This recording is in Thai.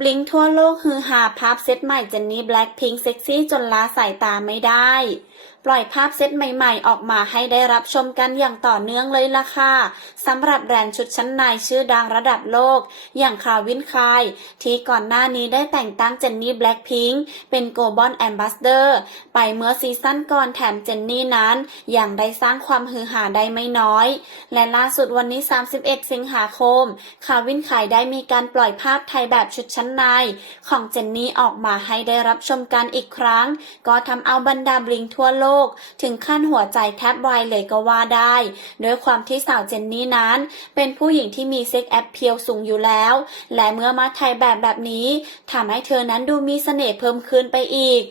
บลิงทั่วโลกฮือฮาภาพเซตใหม่เจนนี่แบล็คพิงค์เซ็กซี่จนล้าสายตาไม่ได้ ปล่อยภาพเซตใหม่ๆ ออกมาให้ได้รับชมกันอย่างต่อเนื่องเลยล่ะค่ะสำหรับแบรนด์ชุดชั้นในชื่อดังระดับโลก อย่างคาวินคายที่ก่อนหน้านี้ได้แต่งตั้งเจนนี่แบล็คพิงค์เป็นโกลบอลแอมบาสเดอร์ไปเมื่อซีซั่นก่อนแถมเจนนี่นั้นยังได้สร้างความฮือฮาได้ไม่น้อย และล่าสุดวันนี้ 31 สิงหาคมคาวินขายได้มีการปล่อยภาพไทยแบบชุดชั้นในของเจนนี่ออกมาให้ได้รับชมกันอีกครั้ง ก็ทำเอาบรรดาบลิงทั่วโลก ถึงขั้นหัวใจแทบวายเลยก็ว่าได้ด้วยความที่สาวเจนนี่นั้น เป็นผู้หญิงที่มีเซ็กแอปเพียวสูงอยู่แล้ว และเมื่อมาไทยแบบแบบนี้ทำให้เธอนั้นดูมีเสน่ห์เพิ่มขึ้นไปอีก